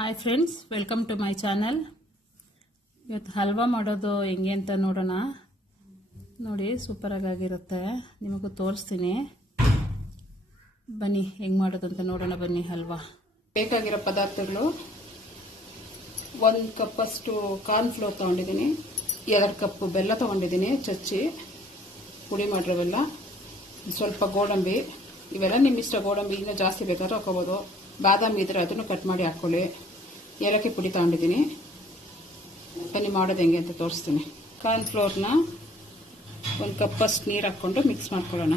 Hi friends, welcome to my channel. ಇವತ್ತು ಹಲ್ವಾ ಮಾಡೋದು ಹೆಂಗೆ ಅಂತ ನೋಡೋಣ. ನೋಡಿ, ಸೂಪರಾಗಿರುತ್ತೆ. ನಿಮಗೂ ತೋರಿಸ್ತೀನಿ. ಬನ್ನಿ, ಹೆಂಗೆ ಮಾಡೋದು ಅಂತ ನೋಡೋಣ. ಬನ್ನಿ, ಹಲ್ವಾ ಬೇಕಾಗಿರೋ ಪದಾರ್ಥಗಳು: 1 ಕಪ್ಪಷ್ಟು ಕಾರ್ನ್ಫ್ಲೋರ್ ತೊಗೊಂಡಿದ್ದೀನಿ, 2 ಕಪ್ ಬೆಲ್ಲ ತೊಗೊಂಡಿದ್ದೀನಿ, ಚಚ್ಚಿ ಪುಡಿ ಮಾಡಿರೋ ಬೆಲ್ಲ, ಸ್ವಲ್ಪ ಗೋಡಂಬಿ. ಇವೆಲ್ಲ ನಿಮ್ಮ ಇಷ್ಟ, ಗೋಡಂಬಿ ಇನ್ನೂ ಜಾಸ್ತಿ ಬೇಕಾದ್ರೆ ಹಾಕೋಬೋದು. ಬಾದಾಮಿ ಇದ್ರೆ ಅದನ್ನು ಕಟ್ ಮಾಡಿ ಹಾಕ್ಕೊಳ್ಳಿ. ಏಲಕ್ಕಿ ಪುಡಿ ತಗೊಂಡಿದ್ದೀನಿ. ಬನ್ನಿ ಮಾಡೋದು ಹೆಂಗೆ ಅಂತ ತೋರಿಸ್ತೀನಿ. ಕಾರ್ನ್ಫ್ಲೋರ್ನ 1 ಕಪ್ಪಷ್ಟು ನೀರು ಹಾಕ್ಕೊಂಡು ಮಿಕ್ಸ್ ಮಾಡ್ಕೊಳ್ಳೋಣ.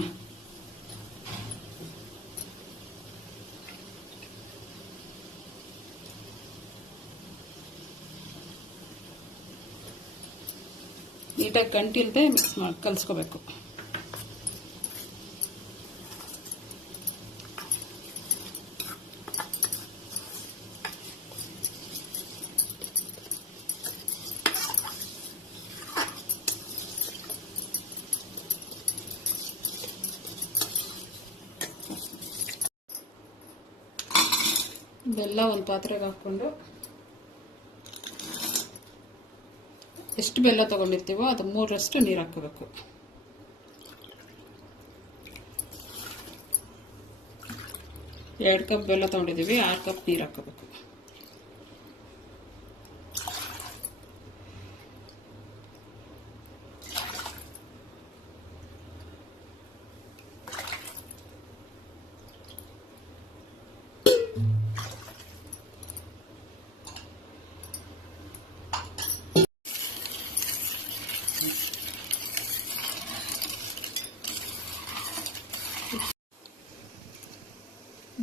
ನೀಟಾಗಿ ಗಂಟಿಲ್ದೆ ಮಿಕ್ಸ್ ಮಾಡಿ ಕಲಿಸ್ಕೋಬೇಕು. ಬೆಲ್ಲ ಒಂದು ಪಾತ್ರೆಗೆ ಹಾಕ್ಕೊಂಡು, ಎಷ್ಟು ಬೆಲ್ಲ ತೊಗೊಂಡಿರ್ತೀವೋ ಅದು 3ರಷ್ಟು ನೀರು ಹಾಕೋಬೇಕು. ಎರಡು ಕಪ್ ಬೆಲ್ಲ ತೊಗೊಂಡಿದ್ದೀವಿ, 6 ಕಪ್ ನೀರು ಹಾಕೋಬೇಕು.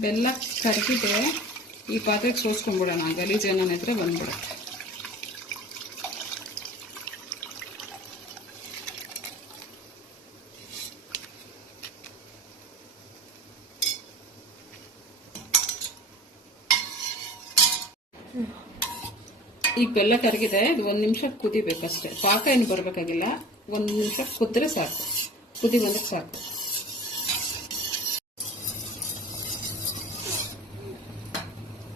ಬೆಲ್ಲ ಕರಗಿದೆ, ಈ ಪಾತ್ರೆಗೆ ಸೋಸ್ಕೊಂಡ್ಬಿಡೋಣ. ಗಲೀಜು ಏನಿದ್ರೆ ಬಂದ್ಬಿಡುತ್ತೆ. ಈಗ ಬೆಲ್ಲ ಕರಗಿದೆ, ಇದು 1 ನಿಮಿಷ ಕುದಿಬೇಕಷ್ಟೇ. ಪಾಕ ಏನು ಬರಬೇಕಾಗಿಲ್ಲ, 1 ನಿಮಿಷ ಕುದ್ರೆ ಸಾಕು. ಕುದಿ ಬಂದ್ರೆ ಸಾಕು.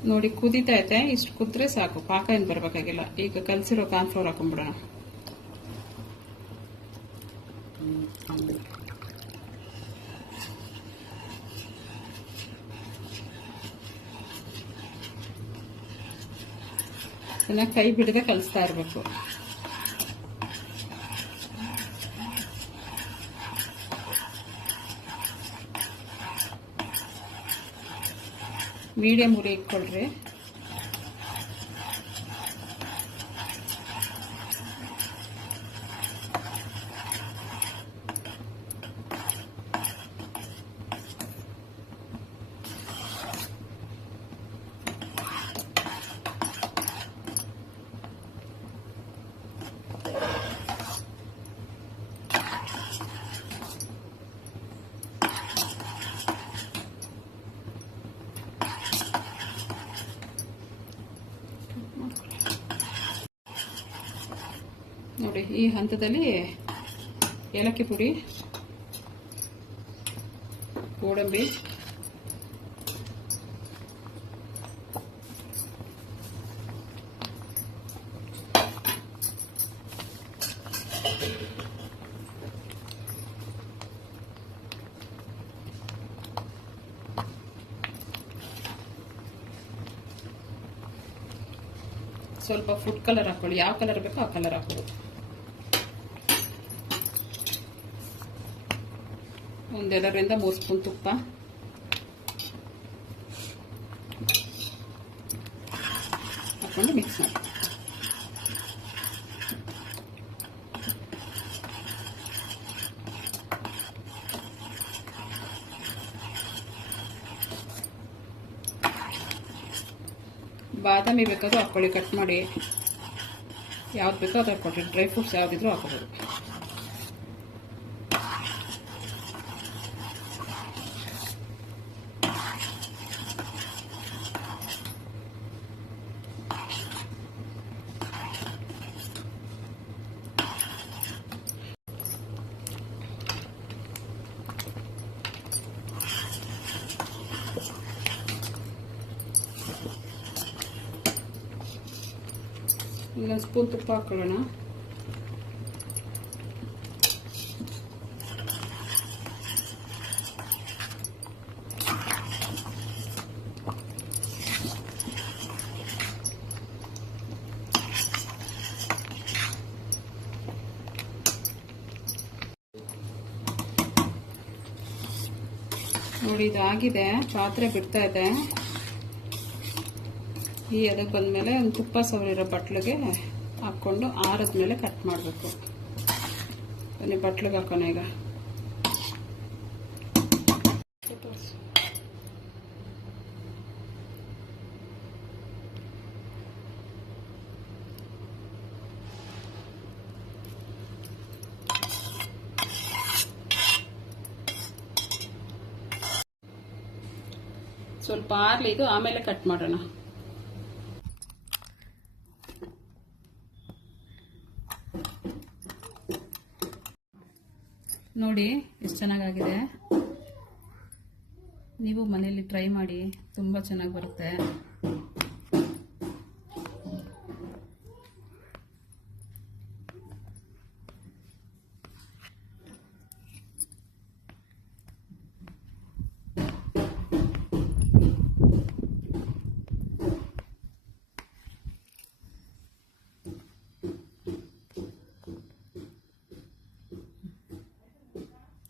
ನೋಡಿ, ಕುದೀತಾ ಐತೆ. ಇಷ್ಟು ಕುದ್ರೆ ಸಾಕು, ಪಾಕ ಏನು ಬರಬೇಕಾಗಿಲ್ಲ. ಈಗ ಕಲಸಿರೋ ಕಾರ್ನ್ಫ್ಲೋರ್ ಹಾಕೊಂಡ್ಬಿಡೋಣ. ಚೆನ್ನಾಗಿ ಕೈ ಬಿಡದೆ ಕಲಿಸ್ತಾ ಇರಬೇಕು. ಮೀಡಿಯಂ ಉರಿ ಇಟ್ಕೊಳ್ರಿ. ನೋಡಿ, ಈ ಹಂತದಲ್ಲಿ ಏಲಕ್ಕಿ ಪುಡಿ, ಗೋಡಂಬಿ, ಸ್ವಲ್ಪ ಫುಡ್ ಕಲರ್ ಹಾಕೊಳ್ಳಿ. ಯಾವ ಕಲರ್ ಬೇಕೋ ಆ ಕಲರ್ ಹಾಕೊಳ್ಳಿ. 2 3 ಸ್ಪೂನ್ ತುಪ್ಪ ಹಾಕೊಂಡು ಮಿಕ್ಸ್ ಮಾಡಿ. ಬಾದಾಮಿ ಬೇಕಾದ್ರೂ ಹಾಕೊಳ್ಳಿ, ಕಟ್ ಮಾಡಿ. ಯಾವ್ದು ಬೇಕೋ ಅದು ಹಾಕೊಳ್ರಿ. ಡ್ರೈ ಫ್ರೂಟ್ಸ್ ಯಾವುದಿದ್ರೂ ಹಾಕೋಬೋದು. ಇನ್ನೊಂದು ಸ್ಪೂನ್ ತುಪ್ಪ ಹಾಕೊಳ್ಳೋಣ. ನೋಡಿ, ಇದು ಆಗಿದೆ, ಪಾತ್ರೆ ಬಿಡ್ತಾ ಇದೆ. ಈ ಅದಕ್ಕೆ ಬಂದಮೇಲೆ ಒಂದು ತುಪ್ಪ ಸವರಿರೋ ಬಟ್ಲಿಗೆ ಹಾಕ್ಕೊಂಡು ಆರದ್ಮೇಲೆ ಕಟ್ ಮಾಡಬೇಕು. ಬನ್ನಿ ಬಟ್ಲಿಗೆ ಹಾಕೋಣ ಈಗ. ಸ್ವಲ್ಪ ಆರ್ಲಿ ಇದು, ಆಮೇಲೆ ಕಟ್ ಮಾಡೋಣ. ನೋಡಿ ಎಷ್ಟು ಚೆನ್ನಾಗಾಗಿದೆ. ನೀವು ಮನೆಯಲ್ಲಿ ಟ್ರೈ ಮಾಡಿ, ತುಂಬ ಚೆನ್ನಾಗಿ ಬರುತ್ತೆ.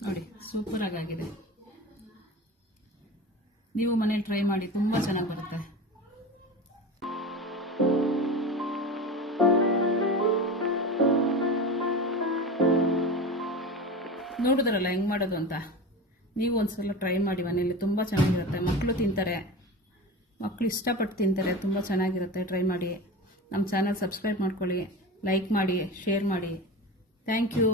ನೋಡಿ ಸೂಪರ್ ಆಗಿದೆ. ನೀವು ಮನೇಲಿ ಟ್ರೈ ಮಾಡಿ, ತುಂಬ ಚೆನ್ನಾಗಿ ಬರುತ್ತೆ. ನೋಡಿದ್ರಲ್ಲ ಹೆಂಗೆ ಮಾಡೋದು ಅಂತ. ನೀವು ಒಂದ್ಸಲ ಟ್ರೈ ಮಾಡಿ ಮನೆಯಲ್ಲಿ, ತುಂಬ ಚೆನ್ನಾಗಿರುತ್ತೆ. ಮಕ್ಕಳು ತಿಂತಾರೆ, ಮಕ್ಕಳು ಇಷ್ಟಪಟ್ಟು ತಿಂತಾರೆ, ತುಂಬ ಚೆನ್ನಾಗಿರುತ್ತೆ. ಟ್ರೈ ಮಾಡಿ. ನಮ್ಮ ಚಾನಲ್ ಸಬ್ಸ್ಕ್ರೈಬ್ ಮಾಡ್ಕೊಳ್ಳಿ, ಲೈಕ್ ಮಾಡಿ, ಶೇರ್ ಮಾಡಿ. Thank you.